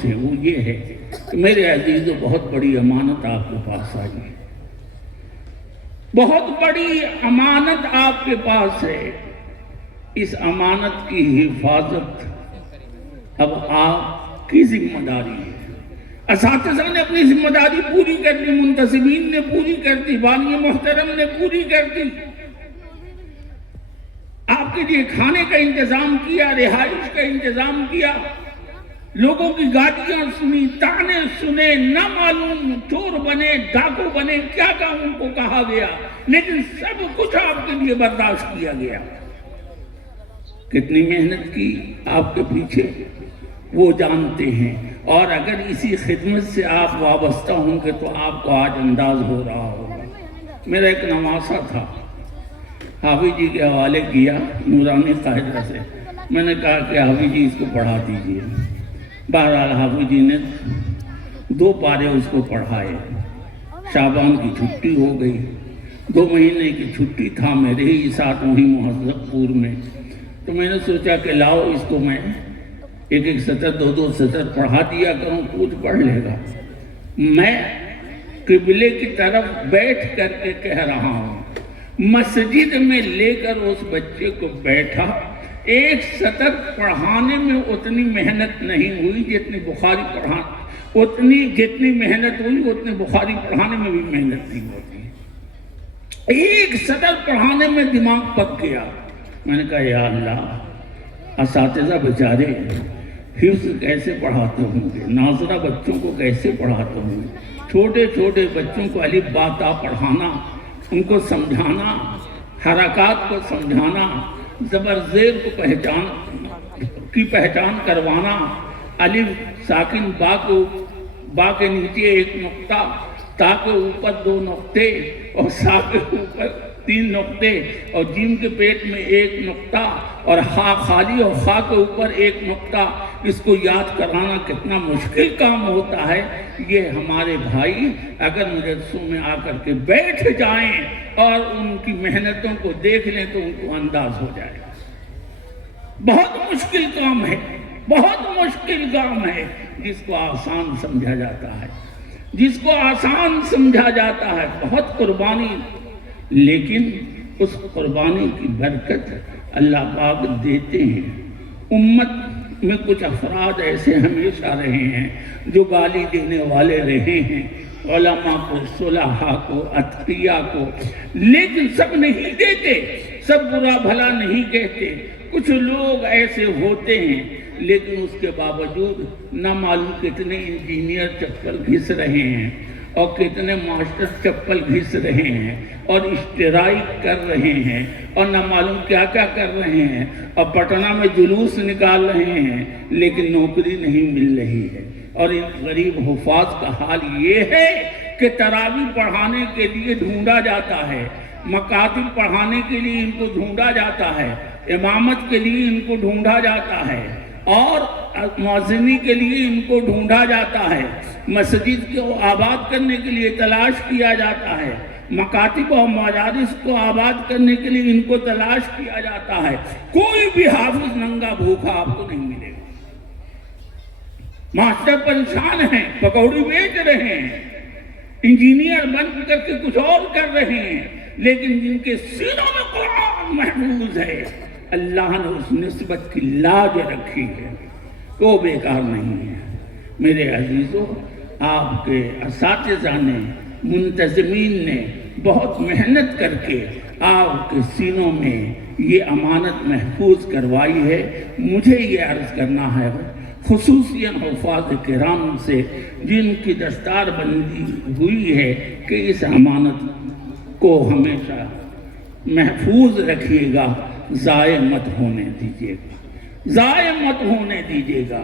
سے وہ یہ ہے کہ میرے عزیزو بہت بڑی امانت آپ کے پاس آئی ہے، بہت بڑی امانت آپ کے پاس ہے۔ اس امانت کی حفاظت اب آپ کی ذمہ داری ہے۔ اساتذہ نے اپنی ذمہ داری پوری کر دی، منتسبین نے پوری کر دی، بانی محترم نے پوری کر دی، آپ کے لیے کھانے کا انتظام کیا، رہائش کا انتظام کیا، لوگوں کی گالیاں سنی، طعنے سنے، نہ معلوم چور بنے، ڈاکو بنے، کیا ان کو کہا گیا، لیکن سب کچھ آپ کے لیے برداشت کیا گیا۔ کتنی محنت کی آپ کے پیچھے وہ جانتے ہیں، اور اگر اسی خدمت سے آپ وابستہ ہوں گے تو آپ کو آج انداز ہو رہا ہوگا۔ میرا ایک نواسا تھا، حافظ جی کے حوالے کیا نورانی قاعدہ سے، میں نے کہا کہ حافظ جی اس کو پڑھا دیجئے۔ بہرحال حافظ جی نے 2 پارے اس کو پڑھائے۔ شعبان کی چھٹی ہو گئی، 2 مہینے کی چھٹی تھا میرے ہی ساتھ وہیں مہذب پور میں، تو میں نے سوچا کہ لاؤ اس کو میں ایک سطر 2 سطر پڑھا دیا کروں، کچھ پڑھ لے گا۔ میں قبلے کی طرف بیٹھ کر کے کہہ رہا ہوں، مسجد میں لے کر اس بچے کو بیٹھا، 1 سطر پڑھانے میں اتنی محنت نہیں ہوئی جتنی محنت ہوئی اتنی بخاری پڑھانے میں بھی محنت نہیں ہوتی۔ 1 سطر پڑھانے میں دماغ پک گیا۔ میں نے کہا یا اللہ، اساتذہ بیچارے حفظ کیسے پڑھاتے ہوں گے، ناظرہ بچوں کو کیسے پڑھاتے ہوں گے، چھوٹے چھوٹے بچوں کو الف با تا پڑھانا، ان کو سمجھانا، حرکات کو سمجھانا، زبر زیر کو پہچان کروانا، الف ساکن با کے نیچے 1 نقطہ، تا کے اوپر 2 نقطے، اور سا کے اوپر 3 نقطے، اور جیم کے پیٹ میں 1 نقطہ، اور خا خالی اور خا کے اوپر 1 نقطہ، اس کو یاد کرانا کتنا مشکل کام ہوتا ہے۔ یہ ہمارے بھائی اگر مدرسوں میں آ کر کے بیٹھ جائیں اور ان کی محنتوں کو دیکھ لیں تو ان کو انداز ہو جائے۔ بہت مشکل کام ہے، بہت مشکل کام ہے، جس کو آسان سمجھا جاتا ہے، جس کو آسان سمجھا جاتا ہے، بہت قربانی، لیکن اس قربانی کی برکت اللہ پاک دیتے ہیں۔ امت میں کچھ افراد ایسے ہمیشہ رہے ہیں جو گالی دینے والے رہے ہیں، علماء کو، صلحاء کو، اتقیاء کو، لیکن سب نہیں دیتے، سب برا بھلا نہیں کہتے۔ کچھ لوگ ایسے ہوتے ہیں لیکن اس کے باوجود نہ معلوم کتنے انجینئر چپل گھس رہے ہیں اور کتنے ماسٹر چپل گھس رہے ہیں اور اشتراک کر رہے ہیں اور نہ معلوم کیا کیا کر رہے ہیں، اور پٹنہ میں جلوس نکال رہے ہیں لیکن نوکری نہیں مل رہی ہے۔ اور ان غریب حفاظ کا حال یہ ہے کہ تراویح پڑھانے کے لیے ڈھونڈا جاتا ہے، مکاتب پڑھانے کے لیے ان کو ڈھونڈا جاتا ہے، امامت کے لیے ان کو ڈھونڈا جاتا ہے، اور مؤذنی کے لیے ان کو ڈھونڈا جاتا ہے، مسجد کو آباد کرنے کے لیے تلاش کیا جاتا ہے، مکاتب اور مدارس کو آباد کرنے کے لیے ان کو تلاش کیا جاتا ہے۔ کوئی بھی حافظ ننگا بھوکا آپ کو نہیں ملے گا۔ ماسٹر پریشان ہیں، پکوڑی بیچ رہے ہیں، انجینئر بن کر کے کچھ اور کر رہے ہیں، لیکن جن کے سینوں میں قرآن محفوظ ہے، اللہ نے اس نسبت کی لاج رکھی ہے، وہ بیکار نہیں ہے۔ میرے عزیزو، آپ کے اساتذہ نے، منتظمین نے بہت محنت کر کے آپ کے سینوں میں یہ امانت محفوظ کروائی ہے۔ مجھے یہ عرض کرنا ہے خصوصاً حفاظ کرام سے جن کی دستار بندی ہوئی ہے کہ اس امانت کو ہمیشہ محفوظ رکھیے گا، ضائع مت ہونے دیجیے گا، ضائع مت ہونے دیجیے گا،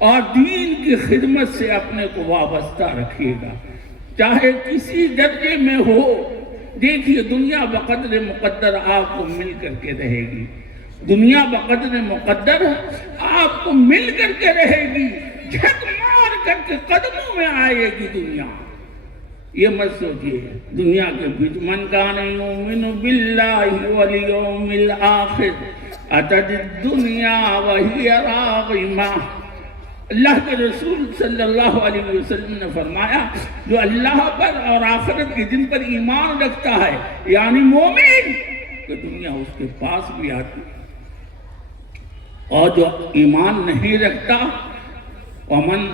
اور دین کی خدمت سے اپنے کو وابستہ رکھیے گا، چاہے کسی درجے میں ہو۔ دیکھیے دنیا بقدر مقدر آپ کو مل کر کے رہے گی، دنیا بقدر مقدر آپ کو مل کر کے رہے گی، جھک مار کر کے قدموں میں آئے گی دنیا۔ یہ مت سوچئے دنیا کے بیچ من کان یؤمن باللہ والیوم الآخر اتت الدنیا وہی راغمہ، اللہ کے رسول صلی اللہ علیہ وسلم نے فرمایا جو اللہ پر اور آخرت کے دن پر ایمان رکھتا ہے یعنی مومن، کہ دنیا اس کے پاس بھی آتی، اور جو ایمان نہیں رکھتا ومن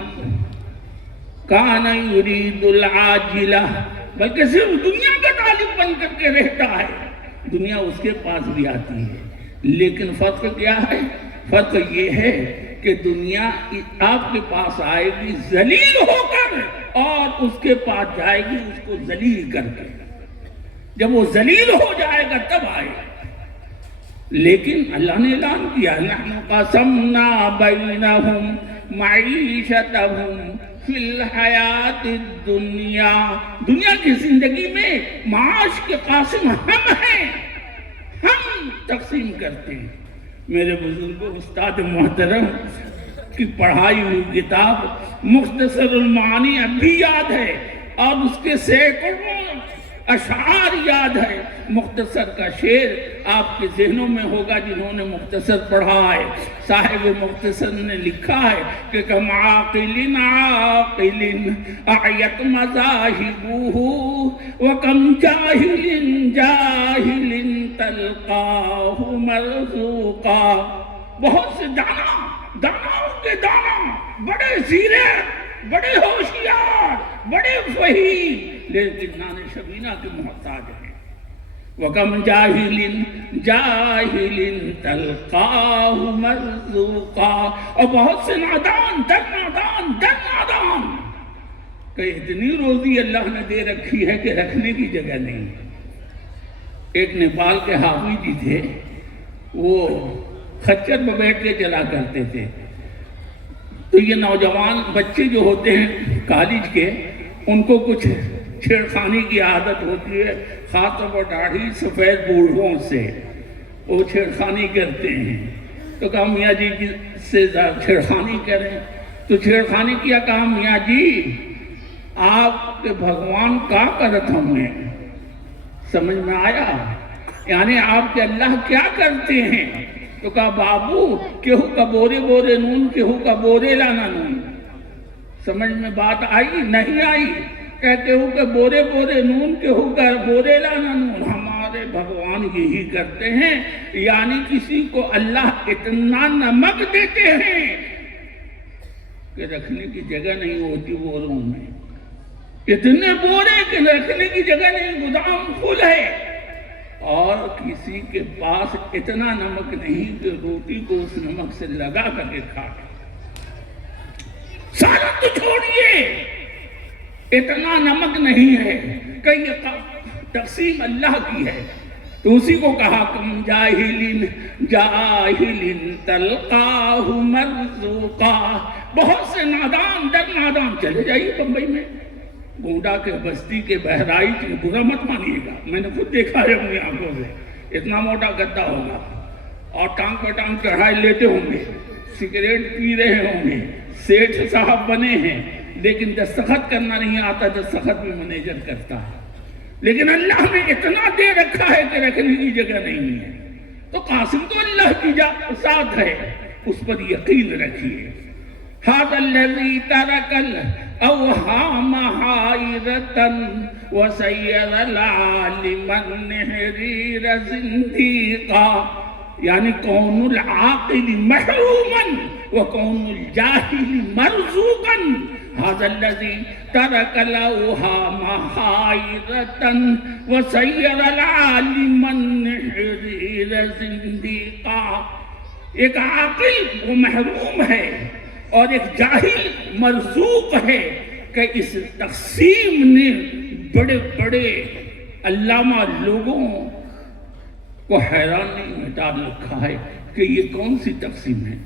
کان یرید العاجلہ، بلکہ صرف دنیا کا طالب بن کر کے رہتا ہے، دنیا اس کے پاس بھی آتی ہے۔ لیکن فرق کیا ہے؟ فرق یہ ہے کہ دنیا آپ کے پاس آئے گی ذلیل ہو کر، اور اس کے پاس جائے گی اس کو ذلیل کر کے۔ جب وہ ذلیل ہو جائے گا تب آئے گا۔ لیکن اللہ نے اعلان کیا نحن قسمنا بینہم معیشتہم فی الحیات الدنیا، دنیا کی زندگی میں معاش کے قاسم ہم ہیں، ہم تقسیم کرتے ہیں۔ میرے بزرگوں، استاد محترم کی پڑھائی ہوئی کتاب مختصر المعانی اب بھی یاد ہے، اور اس کے سینکڑوں اشعار یاد ہے۔ مختصر کا شعر آپ کے ذہنوں میں ہوگا جنہوں نے مختصر پڑھا ہے۔ صاحب مختصر نے لکھا ہے کہ کم عاقل عاقل اعیت مذاہبہ وکم جاہل جاہل تلقاہ مرزوقا، بہت سے داناؤں کے دانا، بڑے زیرک، بڑے ہوشیار، بڑے فہیم، لیکن نان شبینہ کے محتاج ہیں۔ وَكَمْ جَاهِلٍ جَاهِلٍ تَلْقَاهُ مَرْزُوقًا، اور بہت سے نادان در نادان کہ اتنی روزی اللہ نے دے رکھی ہے کہ رکھنے کی جگہ نہیں۔ ایک نیپال کے حافظ جی تھے، وہ خچر میں بیٹھ کے چلا کرتے تھے، تو یہ نوجوان بچے جو ہوتے ہیں کالج کے، ان کو کچھ چھیڑخانی کی عادت ہوتی ہے، خاص طور پر داڑھی سفید بوڑھوں سے وہ چھیڑخانی کرتے ہیں۔ تو کہا میاں جی سے چھیڑخانی کریں، تو چھیڑخانی کیا، کہا میاں جی آپ کے بھگوان کا کرت ہمیں سمجھ میں آیا، یعنی آپ کے اللہ کیا کرتے ہیں؟ تو کہا بابو کہو کا بورے بورے نون، کہو کا بورے لانا نون۔ سمجھ میں بات آئی؟ نہیں آئی؟ کہتے ہو کہ بورے بورے نون، کہو کا بورے لانا نون۔ ہمارے بھگوان یہی کرتے ہیں، یعنی کسی کو اللہ اتنا نمک دیتے ہیں کہ رکھنے کی جگہ نہیں ہوتی بوروں میں، اتنے بورے کہ رکھنے کی جگہ نہیں، گودام فل ہے، اور کسی کے پاس اتنا نمک نہیں کہ روٹی کو اس نمک سے لگا کر کے کھا لے۔ سارا تو چھوڑیے، اتنا نمک نہیں ہے کہ یہ تقسیم اللہ کی ہے۔ تو اسی کو کہا کم جاہل جاہل تلقاہ مرزوقا، بہت سے نادان در نادان۔ چلے جائیے بمبئی میں گونڈا کے بستی کے بہرائچ میں، برا مت مانیے گا، میں نے خود دیکھا ہے اپنی آنکھوں سے، اتنا موٹا گدا ہوگا اور ٹانگ پہ ٹانگ چڑھائے لیتے ہوں گے، سگریٹ پی رہے ہوں گے، سیٹھ صاحب بنے ہیں، لیکن دستخط کرنا نہیں آتا، دستخط بھی منیجر کرتا ہے۔ لیکن اللہ نے اتنا دے رکھا ہے کہ رکھنے کی جگہ نہیں ہے۔ تو قاسم تو اللہ کی ساتھ ہے، اس پر یقین رکھیے۔ هذا الذي ترك الأوهام حائرة وسير العالم النحرير زنديقا، یعنی کون العاقل محروما وکون الجاہل مرزوقا، هذا الذي ترك الأوهام حائرة وسير العالم النحرير زنديقا۔ ایک عاقل وہ محروم ہے اور ایک جاہل مرزوق ہے، کہ اس تقسیم نے بڑے بڑے علامہ لوگوں کو حیرانی میں ڈال رکھا ہے کہ یہ کون سی تقسیم ہے۔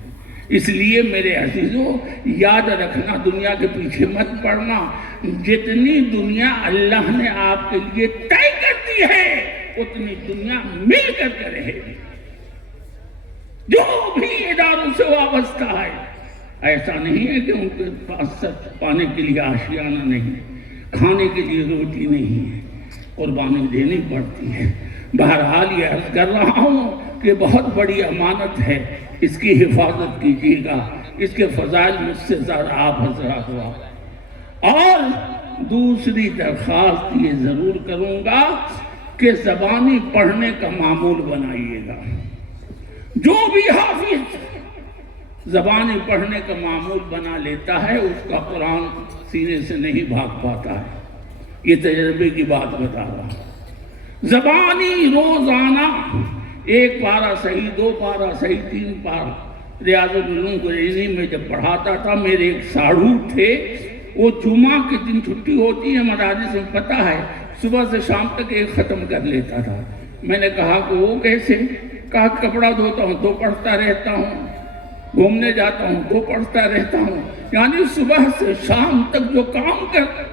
اس لیے میرے عزیزوں یاد رکھنا، دنیا کے پیچھے مت پڑنا، جتنی دنیا اللہ نے آپ کے لیے طے کر دی ہے اتنی دنیا مل کر کے رہے گی۔ جو بھی اداروں سے وابستہ ہے، ایسا نہیں ہے کہ ان کے پاس سچ پانے کے لیے آشیانہ نہیں، کھانے کے لیے روٹی نہیں ہے، قربانی دینی پڑتی ہے۔ بہرحال یہ عرض کر رہا ہوں کہ بہت بڑی امانت ہے، اس کی حفاظت کیجیے گا۔ اس کے فضائل مجھ سے زیادہ آپ حضرات ہوا۔ اور دوسری درخواست یہ ضرور کروں گا کہ زبانی پڑھنے کا معمول بنائیے گا۔ جو بھی حافظ زبانی پڑھنے کا معمول بنا لیتا ہے اس کا قرآن سینے سے نہیں بھاگ پاتا ہے، یہ تجربے کی بات بتا رہا ہوں۔ زبانی روزانہ 1 پارہ صحیح، 2 پارہ صحیح، 3 پارہ۔ ریاض العلوم گریزی میں جب پڑھاتا تھا، میرے ایک ساڑھو تھے، وہ جمعہ کے دن چھٹی ہوتی ہے مدارس میں، پتہ ہے صبح سے شام تک ایک ختم کر لیتا تھا۔ میں نے کہا کہ وہ کیسے؟ کہا کپڑا دھوتا ہوں تو پڑھتا رہتا ہوں، گھومنے جاتا ہوں تو پڑھتا رہتا ہوں، یعنی صبح سے شام تک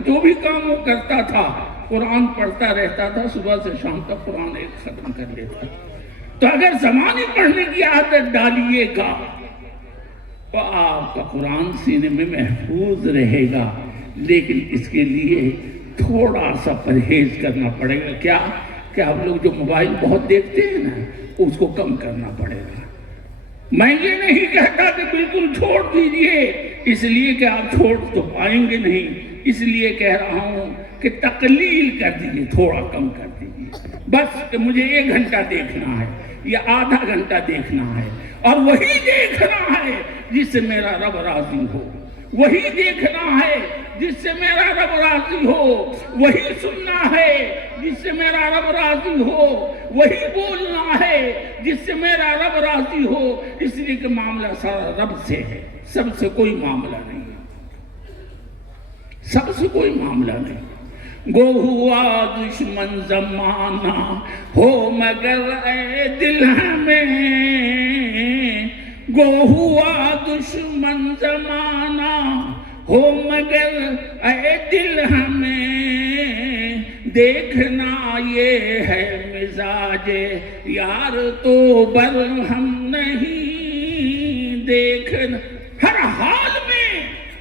جو بھی کام وہ کرتا تھا قرآن پڑھتا رہتا تھا، صبح سے شام تک قرآن ایک ختم کر لیتا تھا۔ تو اگر زبانی پڑھنے کی عادت ڈالیے گا تو آپ کا قرآن سینے میں محفوظ رہے گا، لیکن اس کے لیے تھوڑا سا پرہیز کرنا پڑے گا۔ کیا کہ آپ لوگ جو موبائل بہت دیکھتے ہیں نا، اس کو کم کرنا پڑے گا۔ میں یہ نہیں کہتا کہ بالکل چھوڑ دیجئے، اس لیے کہ آپ چھوڑ تو پائیں گے نہیں، اس لیے کہہ رہا ہوں کہ تقلیل کر دیجئے، تھوڑا کم کر دیجئے، بس کہ مجھے 1 گھنٹہ دیکھنا ہے یا آدھا گھنٹہ دیکھنا ہے، اور وہی دیکھنا ہے جس سے میرا رب راضی ہو، وہی دیکھنا ہے جس سے میرا رب راضی ہو، وہی سننا ہے جس سے میرا رب راضی ہو، وہی بولنا ہے جس سے میرا رب راضی ہو، اس لیے کہ معاملہ سارا رب سے ہے، سب سے کوئی معاملہ نہیں ہے، سب سے کوئی معاملہ نہیں۔ گو ہوا دشمن زمانہ ہو مگر اے دل ہمیں، گو ہوا دشمن زمانہ ہو مگر اے دل ہمیں، دیکھنا یہ ہے مزاج یار تو برہم نہیں، دیکھنا ہر حال میں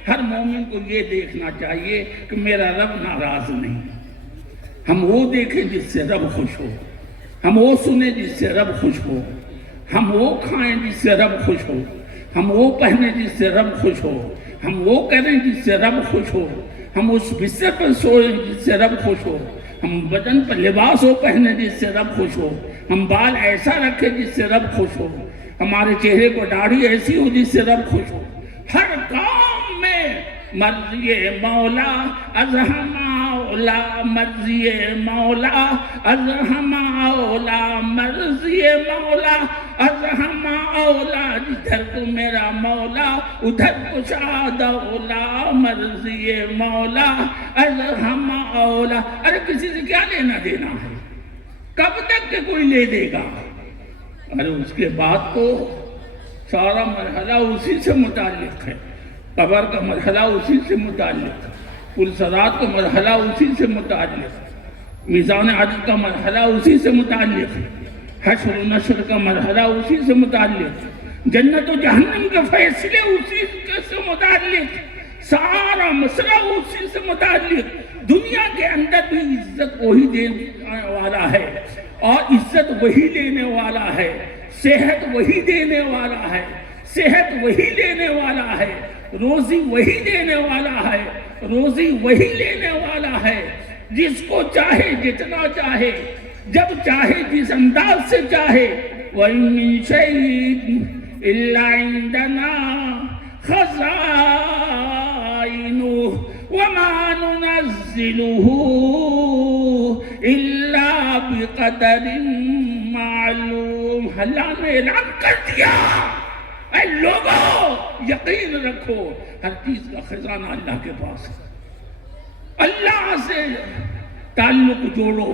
ہر مومن کو یہ دیکھنا چاہیے کہ میرا رب ناراض نہیں۔ ہم وہ دیکھیں جس سے رب خوش ہو، ہم وہ سنیں جس سے رب خوش ہو، ہم وہ کھائیں جس سے رب خوش ہو، ہم وہ پہنیں جس سے رب خوش ہو، ہم وہ کریں جس سے رب خوش ہو، ہم اس بستر پر سوئیں جس سے رب خوش ہو، ہم بدن پر لباس ہو پہنے جس سے رب خوش ہو، ہم بال ایسا رکھیں جس سے رب خوش ہو، ہمارے چہرے پر داڑھی ایسی ہو جس سے رب خوش ہو۔ ہر کام میں مرضی مولا از ہم اولا، مرضی مولا از ہم اولا، مرضی مولا از ہم اولا، جدھر کو میرا مولا ادھر کشاد اولا، مرضی مولا از ہم اولا۔ ارے کسی سے کیا لینا دینا ہے؟ کب تک کہ کوئی لے دے گا؟ ارے اس کے بعد تو سارا مرحلہ اسی سے متعلق ہے، قبر کا مرحلہ اسی سے متعلق ہے، پلسرات کا مرحلہ اسی سے متعلق ہے، میزان عدل کا مرحلہ اسی سے متعلق ہے، حشر و نشر کا مرحلہ اسی سے متعلق ہے، جنت و جہنم کے فیصلے اسی سے متعلق، سارا مسئلہ اسی سے متعلق۔ دنیا کے اندر بھی عزت وہی دینے والا ہے اور عزت وہی لینے والا ہے، صحت وہی دینے والا ہے، صحت وہی لینے والا ہے، روزی وہی دینے والا ہے، روزی وہی لینے والا ہے، جس کو چاہے جتنا چاہے جب چاہے جس انداز سے چاہے۔ وَإِن مِّن شَيْءٍ إِلَّا عِندَنَا خَزَائِنُهُ وَمَا نُنَزِّلُهُ إِلَّا بِقَدَرٍ معلوم۔ اللہ نے اعلان کر دیا، اے لوگوں یقین رکھو ہر چیز کا خزانہ اللہ کے پاس ہے۔ اللہ سے تعلق جوڑو،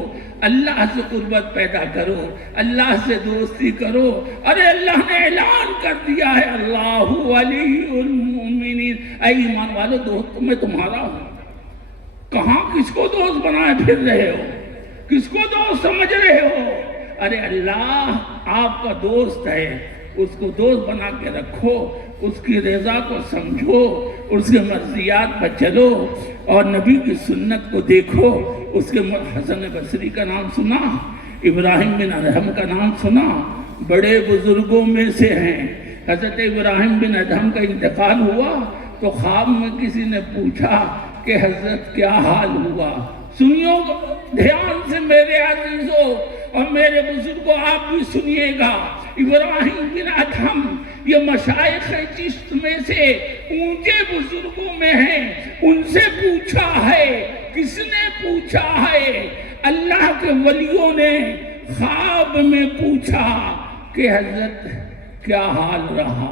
اللہ سے قربت پیدا کرو، اللہ سے دوستی کرو۔ ارے اللہ نے اعلان کر دیا ہے، اللہ ولی المؤمنین، اے ایمان والو دوست میں تمہارا ہوں۔ کہاں کس کو دوست بنائے پھر رہے ہو؟ کس کو دوست سمجھ رہے ہو؟ ارے اللہ آپ کا دوست ہے، اس کو دوست بنا کے رکھو، اس کی رضا کو سمجھو، اس کے مرضیات پر چلو، اور نبی کی سنت کو دیکھو۔ اس کے حسن بصری کا نام سنا، ابراہیم بن ادہم کا نام سنا، بڑے بزرگوں میں سے ہیں، حضرت ابراہیم بن ادہم کا انتقال ہوا تو خواب میں کسی نے پوچھا کہ حضرت کیا حال ہوا؟ سنیو دھیان سے میرے عزیزوں اور میرے بزرگوں، آپ بھی سنیے گا۔ ابراہیم بن ادہم یہ مشائخ چشت میں سے اونچے بزرگوں میں ہیں، ان سے پوچھا ہے۔ کس نے پوچھا ہے؟ اللہ کے ولیوں نے خواب میں پوچھا کہ حضرت کیا حال رہا؟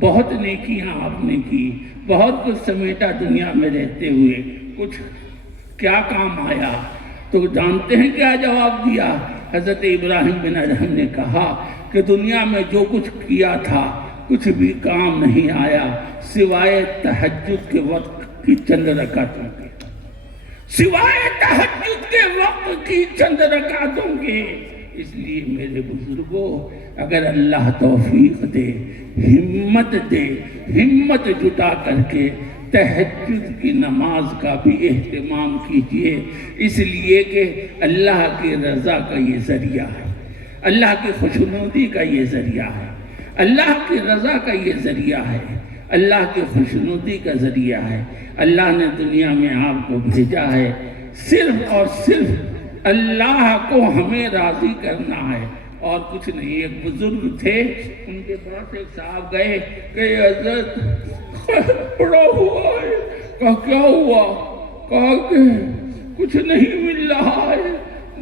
بہت نیکیاں آپ نے کی، بہت کچھ سمیٹا دنیا میں رہتے ہوئے، کچھ کیا کام آیا؟ تو جانتے ہیں کیا جواب دیا؟ حضرت ابراہیم بن ادہم نے کہا کہ دنیا میں جو کچھ کیا تھا کچھ بھی کام نہیں آیا سوائے تہجد کے وقت کی چند رکعتوں کے، سوائے تہجد کے وقت کی چند رکعتوں کے۔ اس لیے میرے بزرگوں، اگر اللہ توفیق دے، ہمت دے، ہمت جٹا کر کے تہجد کی نماز کا بھی اہتمام کیجئے، اس لیے کہ اللہ کی رضا کا یہ ذریعہ ہے، اللہ کی خوشنودی کا یہ ذریعہ ہے، اللہ کی رضا کا یہ ذریعہ ہے، اللہ کی خوشنودی کا ذریعہ ہے۔ اللہ نے دنیا میں آپ کو بھیجا ہے صرف اور صرف اللہ کو ہمیں راضی کرنا ہے اور کچھ نہیں۔ ایک بزرگ تھے، ان کے پاس ایک صاحب گئے کہ حضرت پڑا ہوا ہے۔ کہا کیا ہوا؟ کہا کہ کچھ نہیں مل رہا ہے،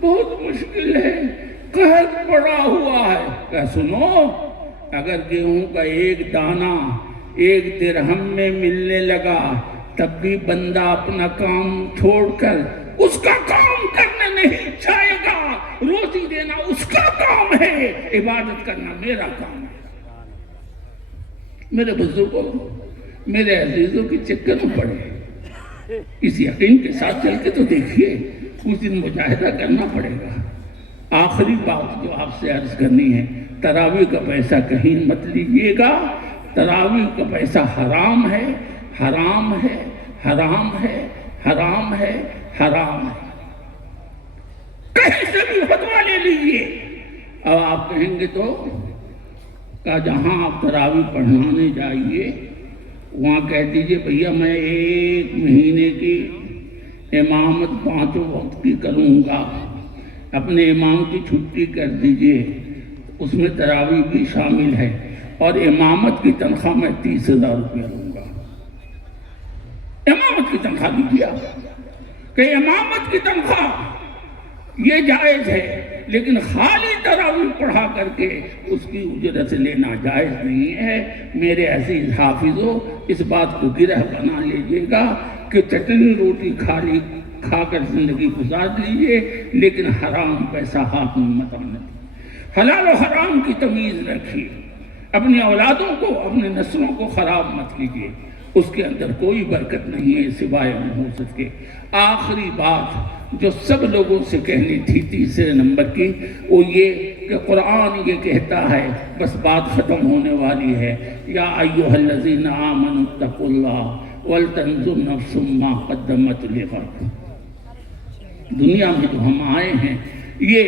بہت مشکل ہے، قحط پڑا ہوا ہے۔ کہا سنو، اگر گیہوں کا ایک دانہ 1 درہم میں ملنے لگا تب بھی بندہ اپنا کام چھوڑ کر اس کا کام کرنے نہیں جائے گا۔ روزی دینا اس کا کام ہے، عبادت کرنا میرا کام ہے۔ میرے بزرگوں، میرے عزیزوں کی چکر میں پڑے، اس یقین کے ساتھ چل کے تو دیکھیے، اس دن مجاہدہ کرنا پڑے گا۔ آخری بات جو آپ سے عرض کرنی ہے، تراویح کا پیسہ کہیں مت لیجیے گا۔ تراویح کا پیسہ حرام ہے، حرام ہے، حرام ہے، حرام ہے، حرام ہے۔ کہیں سے بھی فتویٰ لے لیجیے۔ اب آپ کہیں گے تو کہ جہاں آپ تراویح پڑھانے جائیے وہاں کہہ دیجئے بھیا میں 1 مہینے کی امامت 5 وقت کی کروں گا، اپنے امام کی چھٹی کر دیجئے، اس میں تراویح بھی شامل ہے، اور امامت کی تنخواہ میں 30,000 روپیہ لوں گا۔ امامت کی تنخواہ دیجیے کہ امامت کی تنخواہ یہ جائز ہے، لیکن خالی تراویح پڑھا کر کے اس کی اجرت لینا جائز نہیں ہے۔ میرے عزیز حافظوں، اس بات کو گرہ بنا لیجئے گا کہ چٹنی روٹی کھا کر زندگی گزار لیجئے، لیکن حرام پیسہ ہاتھ میں مت آنے دیں۔ حلال و حرام کی تمیز رکھیے، اپنی اولادوں کو، اپنے نسلوں کو خراب مت کیجیے، اس کے اندر کوئی برکت نہیں ہے سوائے نحوست کے۔ آخری بات جو سب لوگوں سے کہنی تھی 3 نمبر کی، وہ یہ کہ قرآن یہ کہتا ہے، بس بات ختم ہونے والی ہے، یا ایھا الذین آمنوا اتقوا اللہ ولتنظر نفس ما قدمت لغد۔ دنیا میں جو ہم آئے ہیں، یہ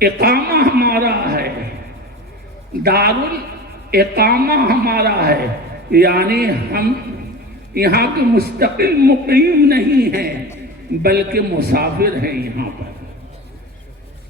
اقامہ ہمارا ہے، اقامہ ہمارا ہے، یعنی ہم یہاں کے مستقل مقیم نہیں ہیں بلکہ مسافر ہیں یہاں پر۔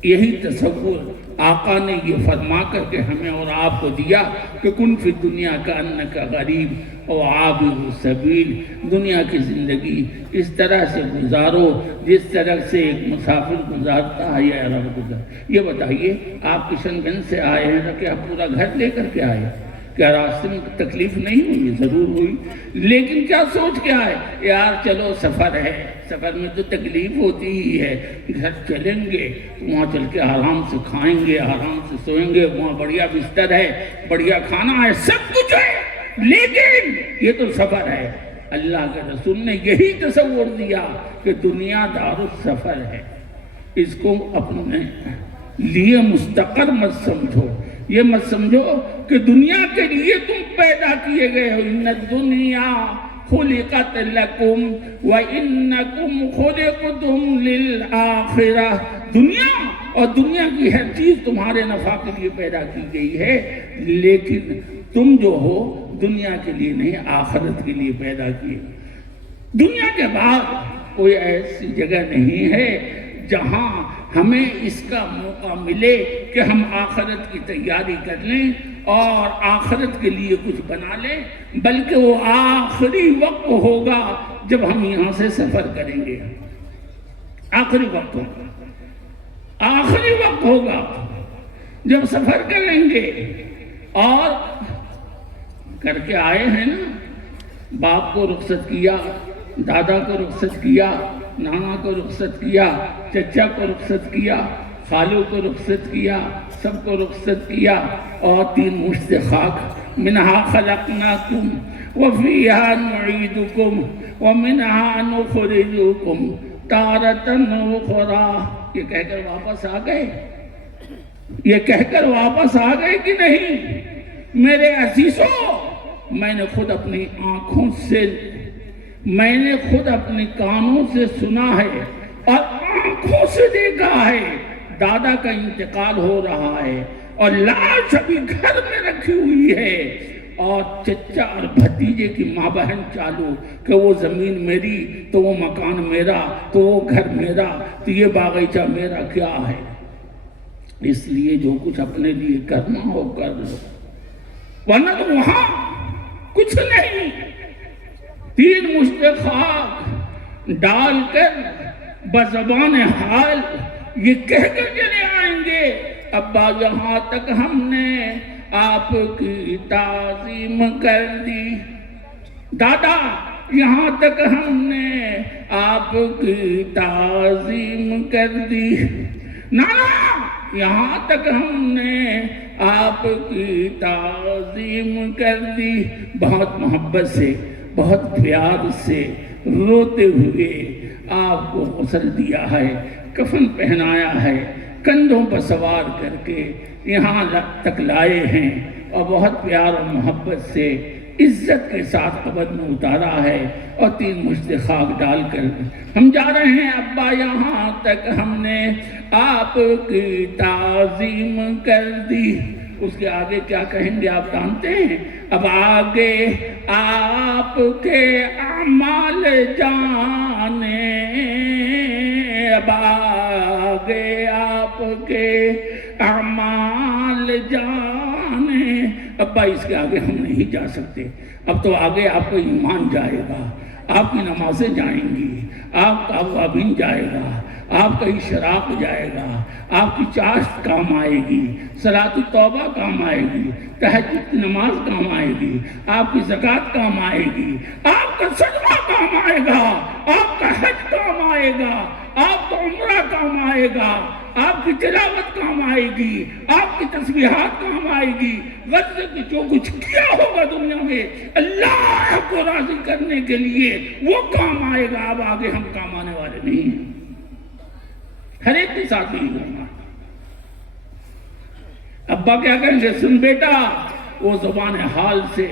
یہی تصور آقا نے یہ فرما کر کے ہمیں اور آپ کو دیا کہ کن فی الدنیا کأنک غریب او عابر السبیل۔ دنیا کی زندگی اس طرح سے گزارو جس طرح سے ایک مسافر گزارتا ہے یا عرب گزارتا۔ یہ بتائیے، آپ کشن گنج سے آئے ہیں تو کیا آپ پورا گھر لے کر کے آئے؟ کیا راستے میں تکلیف نہیں ہوئی؟ ضرور ہوئی، لیکن کیا سوچ کے آئے؟ یار چلو سفر ہے، سفر میں تو تکلیف ہوتی ہی ہے، گھر چلیں گے وہاں چل کے آرام سے کھائیں گے، آرام سے سوئیں گے، وہاں بڑھیا بستر ہے، بڑھیا کھانا ہے، سب کچھ ہے، لیکن یہ تو سفر ہے۔ اللہ کے رسول نے یہی تصور دیا کہ دنیا دار السفر ہے، اس کو اپنے لیے مستقر مت سمجھو۔ یہ مت سمجھو کہ دنیا کے لیے تم پیدا کیے گئے ہو۔ ان الدنیا خلقت لکم وَإِنَّكُمْ خُلِقْتُمْ لِلْآخِرَةِ، دنیا اور دنیا کی ہر چیز تمہارے نفع کے لیے پیدا کی گئی ہے، لیکن تم جو ہو دنیا کے لیے نہیں آخرت کے لیے پیدا کیے۔ دنیا کے بعد کوئی ایسی جگہ نہیں ہے جہاں ہمیں اس کا موقع ملے کہ ہم آخرت کی تیاری کر لیں اور آخرت کے لیے کچھ بنا لیں، بلکہ وہ آخری وقت ہوگا جب ہم یہاں سے سفر کریں گے۔ آخری وقت ہوگا، آخری وقت ہوگا جب سفر کریں گے۔ اور کر کے آئے ہیں نا، باپ کو رخصت کیا، دادا کو رخصت کیا، نانا کو رخصت کیا، چچا کو رخصت کیا، خالو کو رخصت کیا، سب کو رخصت کیا، اور 3 مشت خاک، منہا خلقناکم وفیہا نعیدکم ومنہا نخرجکم تارۃ اخری، یہ کہہ کر واپس آ گئے، یہ کہہ کر واپس آ گئے کہ نہیں؟ میرے عزیزوں، میں نے خود اپنی آنکھوں سے، میں نے خود اپنے کانوں سے سنا ہے اور آنکھوں سے دیکھا ہے، دادا کا انتقال ہو رہا ہے اور لاش ابھی گھر میں رکھی ہوئی ہے، اور چچا اور بھتیجے کی ماں بہن چالو کہ وہ زمین میری تو وہ مکان میرا تو وہ گھر میرا تو یہ باغیچہ میرا، کیا ہے؟ اس لیے جو کچھ اپنے لیے کرنا ہو کر لو، ورنہ تو وہاں کچھ نہیں۔ 3 مشت خاک ڈال کر بزبان حال یہ کہہ کر چلے آئیں گے، ابا یہاں تک ہم نے آپ کی تعظیم کر دی، دادا یہاں تک ہم نے آپ کی تعظیم کر دی، نانا یہاں تک ہم نے آپ کی تعظیم کر دی۔ بہت محبت سے، بہت پیار سے، روتے ہوئے آپ کو غسل دیا ہے، کفن پہنایا ہے، کندھوں پر سوار کر کے یہاں تک لائے ہیں، اور بہت پیار اور محبت سے عزت کے ساتھ قبر میں اتارا ہے، اور 3 مشت خاک ڈال کر ہم جا رہے ہیں، ابا یہاں تک ہم نے آپ کی تعظیم کر دی۔ اس کے آگے کیا کہیں گے آپ جانتے ہیں؟ اب آگے آپ کے اعمال جانے، اب آگے آپ کے اعمال جانے، ابا اس کے آگے ہم نہیں جا سکتے، اب تو آگے آپ کا ایمان جائے گا، آپ کی نمازیں جائیں گی، آپ کا اوابین جائے گا، آپ کا اشراق جائے گا، آپ کی چاشت کام آئے گی، صلاۃ التوبہ کام آئے گی، تہجد کی نماز کام آئے گی، آپ کی زکوٰۃ کام آئے گی، آپ کا صدقہ کام آئے گا، آپ کا حج کام آئے گا، آپ کا عمرہ کام آئے گا، آپ کی تلاوت کام آئے گی، آپ کی تسبیحات کام آئے گی، غزے کی جو کچھ کیا ہوگا دنیا میں اللہ کو راضی کرنے کے لیے وہ کام آئے گا۔ اب آگے ہم کام آنے والے نہیں ہیں، ہر ایک کے ساتھ نہیں ہوگا۔ ابا کیا کہیں گے؟ سن بیٹا، وہ زبان حال سے،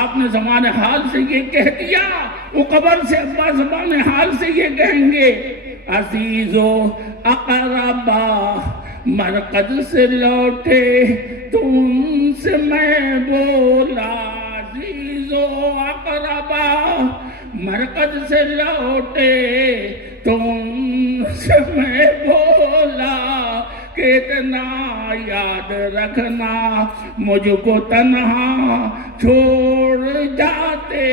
آپ نے زبان حال سے یہ کہہ دیا، وہ قبر سے ابا زبان حال سے یہ کہیں گے، عزیزو اقربا مرقد سے لوٹے تو ان سے میں بولا، عزیزو اقربا مرقد سے لوٹے تو ان سے میں بولا کہ اتنا یاد رکھنا مجھ کو تنہا چھوڑ جاتے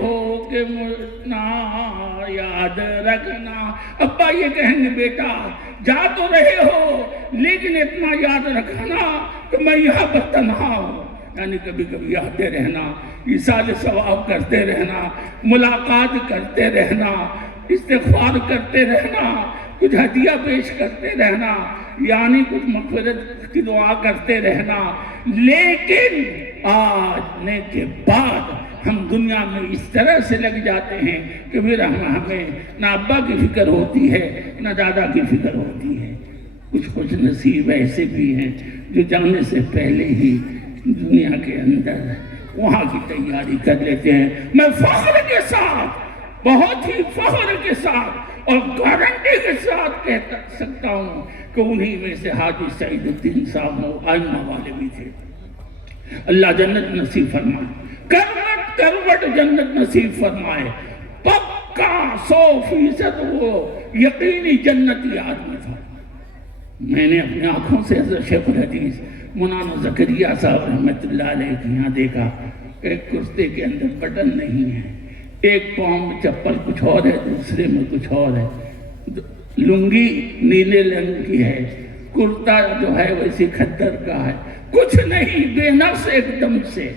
ہو کہ اتنا یاد رکھنا۔ ابا یہ کہیں گے بیٹا جا تو رہے ہو لیکن اتنا یاد رکھنا کہ میں یہاں پر تنہا ہوں، یعنی کبھی کبھی آتے رہنا، ایصال ثواب کرتے رہنا، ملاقات کرتے رہنا، استغفار کرتے رہنا، کچھ ہدیہ پیش کرتے رہنا، یعنی کچھ مغفرت کی دعا کرتے رہنا۔ لیکن آنے کے بعد ہم دنیا میں اس طرح سے لگ جاتے ہیں کہ پھر ہمیں نہ ابا کی فکر ہوتی ہے نہ دادا کی فکر ہوتی ہے۔ کچھ خوش نصیب ایسے بھی ہیں جو جانے سے پہلے ہی دنیا کے اندر وہاں کی تیاری کر لیتے ہیں۔ میں فخر کے ساتھ، بہت ہی فخر کے ساتھ اور گارنٹی کے ساتھ کہہ سکتا ہوں کہ انہی میں سے حاجی سعید الدین صاحب آئمہ والے بھی تھے۔ اللہ جنت نصیب فرمائے، کروٹ کروٹ جنت نصیب فرمائے۔ پکا 100% وہ یقینی جنتی آدمی تھا۔ میں نے اپنی آنکھوں سے حضرت شیخ الحدیث مولانا زکریہ صاحب رحمۃ اللہ علیہ کے یہاں دیکھا، ایک کرستے کے اندر بٹن نہیں ہے، ایک پاؤں میں چپل کچھ اور ہے، دوسرے میں کچھ اور ہے، لنگی نیلے رنگ کی ہے، کرتا جو ہے ویسی کھدر کا ہے، کچھ نہیں، بے نفس ایک دم سے،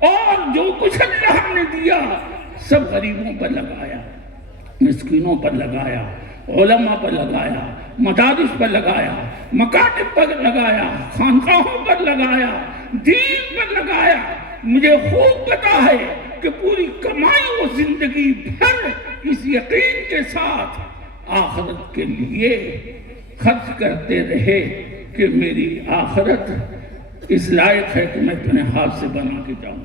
اور جو کچھ اللہ نے دیا سب غریبوں پر لگایا، مسکینوں پر لگایا، علماء پر لگایا، مدارس پر لگایا، مکاتب پر لگایا، خانقاہوں پر لگایا، دین پر لگایا۔ مجھے خوب پتا ہے کہ پوری کمائی وہ زندگی بھر اس یقین کے ساتھ آخرت کے لیے خرچ کرتے رہے کہ میری آخرت اس لائق ہے کہ میں اپنے ہاتھ سے بنا کے جاؤں۔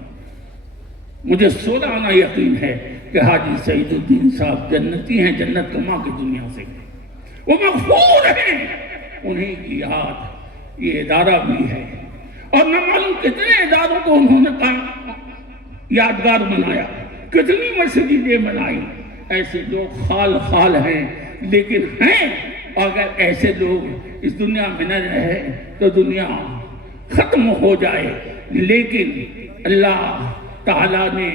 مجھے سولانہ یقین ہے کہ حاجی سعید الدین صاحب جنتی ہیں، جنت کما کے دنیا سے، وہ مغفور ہیں، انہیں کی یاد یہ ادارہ بھی ہے، اور نہ معلوم کتنے اداروں کو انہوں نے یادگار بنایا، کتنی مسجدیں بنائی۔ ایسے لوگ خال خال ہیں، لیکن ہیں، اگر ایسے لوگ اس دنیا میں نہ رہے تو دنیا ختم ہو جائے۔ لیکن اللہ تعالیٰ نے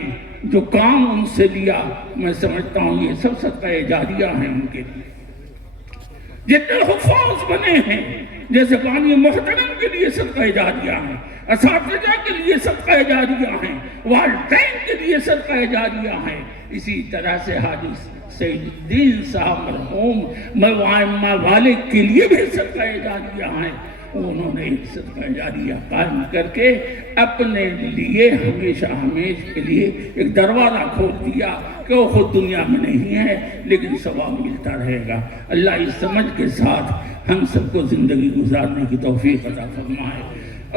جو کام ان سے لیا، میں سمجھتا ہوں یہ سب صدقہ جاریہ ہیں ان کے لیے۔ جتنے حفاظ بنے ہیں، جیسے بانی محترم کے لیے صدقہ جاریہ ہیں، اساتذہ کے لیے صدقہ جاریہ ہیں، والدین کے لیے صدقہ جاریہ ہیں، اسی طرح سے حاجی سعید الدین صاحب مرحوم موائمہ والے کے لیے بھی صدقہ جاریہ ہیں۔ انہوں نے ایک صدقہ جاریہ قائم کر کے اپنے لیے ہمیشہ ہمیشہ کے لیے ایک دروازہ کھول دیا کہ وہ خود دنیا میں نہیں ہے لیکن ثواب ملتا رہے گا۔ اللہ اس سمجھ کے ساتھ ہم سب کو زندگی گزارنے کی توفیق عطا فرمائے۔